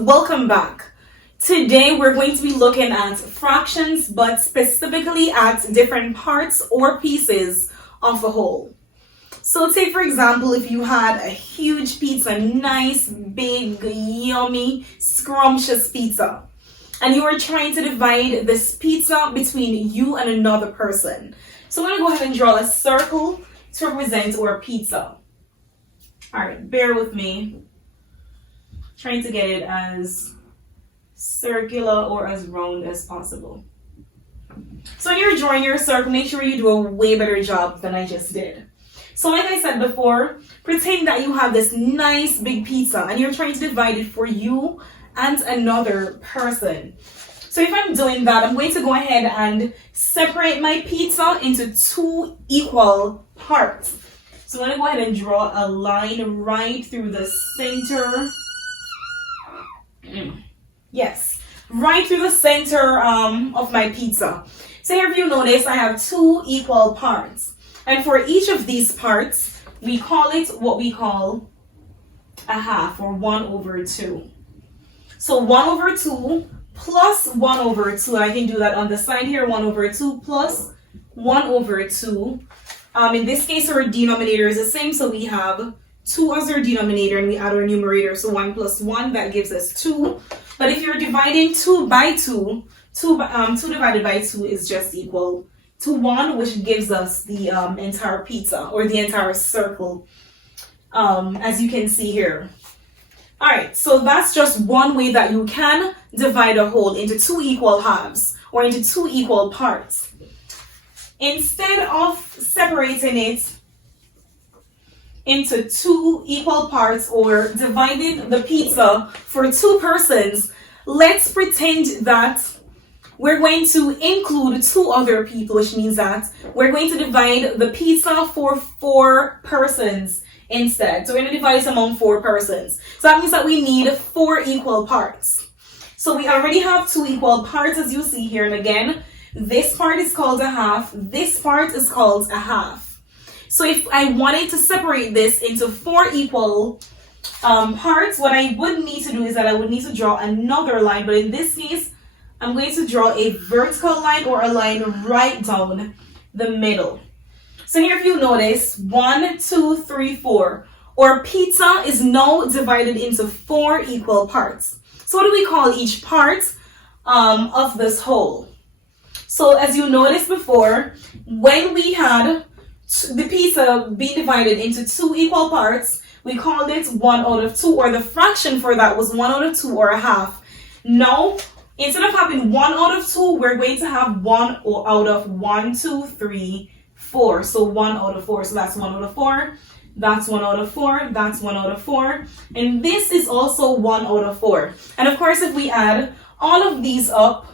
welcome back. Today we're going to be looking at fractions, but specifically at different parts or pieces of a whole. So take for example, if you had a huge pizza, nice, big, yummy, scrumptious pizza, and you were trying to divide this pizza between you and another person. So I'm going to go ahead and draw a circle to represent our pizza. Alright, bear with me. Trying to get it as circular or as round as possible. So when you're drawing your circle, make sure you do a way better job than I just did. So like I said before, pretend that you have this nice big pizza and you're trying to divide it for you and another person. So if I'm doing that, I'm going to go ahead and separate my pizza into two equal parts. So I'm going to go ahead and draw a line right through the center. Yes, right through the center of my pizza. So here if you notice, I have two equal parts. And for each of these parts, we call it what we call a half, or 1/2. So 1/2 plus 1/2. I can do that on the side here, 1/2 plus 1/2. In this case, our denominator is the same, so we have 2 as our denominator and we add our numerator, so 1 plus 1, that gives us 2. But if you're dividing 2 by 2, 2 divided by 2 is just equal to 1, which gives us the entire pizza, or the entire circle, as you can see here. Alright, so that's just one way that you can divide a whole into two equal halves, or into two equal parts. Instead of separating it into two equal parts or dividing the pizza for two persons, let's pretend that we're going to include two other people, which means that we're going to divide the pizza for 4 persons instead. So we're going to divide it among 4 persons. So that means that we need 4 equal parts. So we already have 2 equal parts, as you see here. And again, this part is called a half. This part is called a half. So if I wanted to separate this into 4 equal parts, what I would need to do is that I would need to draw another line. But in this case, I'm going to draw a vertical line, or a line right down the middle. So here if you notice, 1, 2, 3, 4. Our pizza is now divided into 4 equal parts. So what do we call each part of this whole? So as you noticed before, when we had the pizza being divided into 2 equal parts, we called it 1/2, or the fraction for that was 1/2, or a half. Now, instead of having 1/2, we're going to have 1/1, 2, 3, 4. So 1/4. So that's 1/4. That's 1/4. That's 1/4. And this is also 1/4. And of course, if we add all of these up,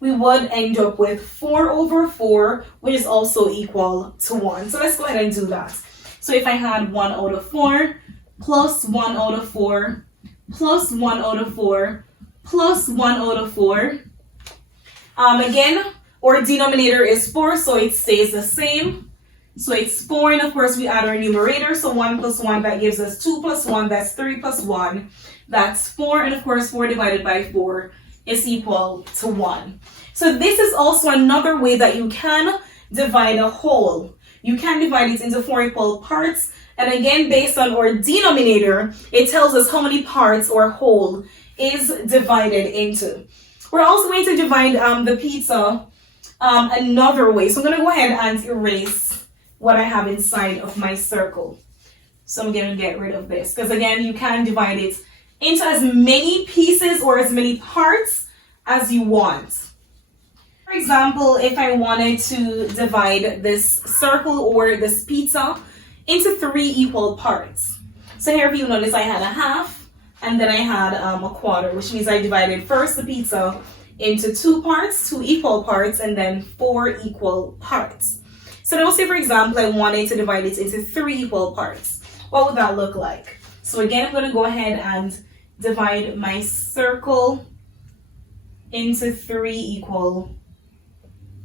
we would end up with 4/4, which is also equal to 1. So let's go ahead and do that. So if I had 1/4 plus 1/4 plus 1/4 plus 1/4, again, our denominator is 4, so it stays the same. So it's 4, and of course we add our numerator, so 1 plus 1, that gives us 2 plus 1, that's 3 plus 1, that's 4, and of course 4 divided by 4 is equal to 1. So this is also another way that you can divide a whole. You can divide it into 4 equal parts, and again, based on our denominator, it tells us how many parts our whole is divided into. We're also going to divide the pizza another way. So I'm going to go ahead and erase what I have inside of my circle. So I'm going to get rid of this, because again, you can divide it into as many pieces or as many parts as you want. For example, if I wanted to divide this circle or this pizza into 3 equal parts. So here if you notice, I had a half and then I had a quarter, which means I divided first the pizza into 2 parts, 2 equal parts, and then 4 equal parts. So now say for example, I wanted to divide it into 3 equal parts. What would that look like? So again, I'm going to go ahead and divide my circle into 3 equal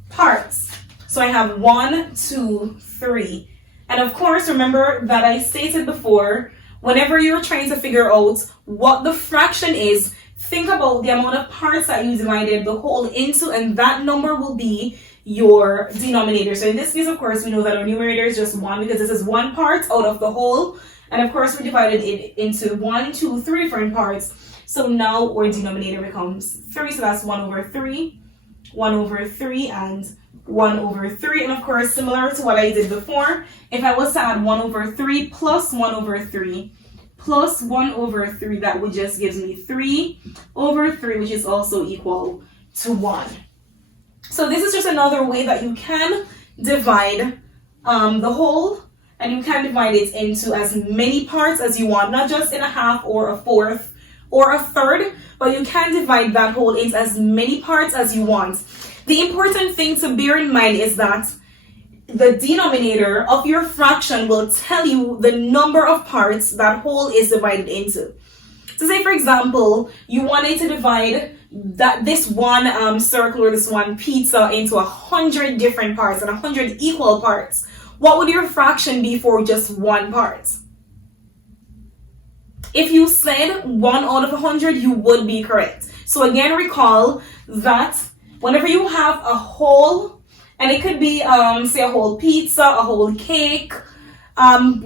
parts. So I have 1, 2, 3. And of course, remember that I stated before, whenever you're trying to figure out what the fraction is, think about the amount of parts that you divided the whole into, and that number will be your denominator. So in this case, of course, we know that our numerator is just 1 because this is one part out of the whole. And of course, we divided it into 1, 2, 3 different parts. So now our denominator becomes 3. So that's 1 over 3, 1 over 3, and 1 over 3. And of course, similar to what I did before, if I was to add 1 over 3 plus 1 over 3 plus 1 over 3, that would just give me 3 over 3, which is also equal to 1. So this is just another way that you can divide the whole, and you can divide it into as many parts as you want, not just in a half or a fourth or a third, but you can divide that whole into as many parts as you want. The important thing to bear in mind is that the denominator of your fraction will tell you the number of parts that whole is divided into. So say, for example, you wanted to divide this one circle or this one pizza into 100 different parts and 100 equal parts. What would your fraction be for just one part? If you said 1 out of 100, you would be correct. So again, recall that whenever you have a whole, and it could be, say, a whole pizza, a whole cake,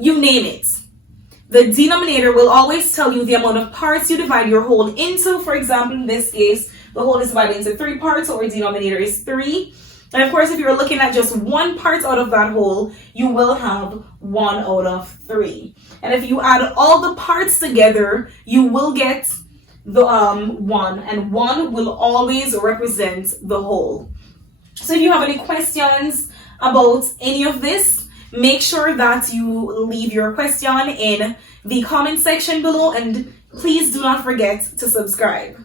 you name it. The denominator will always tell you the amount of parts you divide your whole into. For example, in this case, the whole is divided into 3 parts, so our denominator is 3. And of course, if you're looking at just one part out of that whole, you will have 1 out of 3. And if you add all the parts together, you will get the 1, and 1 will always represent the whole. So if you have any questions about any of this, make sure that you leave your question in the comment section below, and please do not forget to subscribe.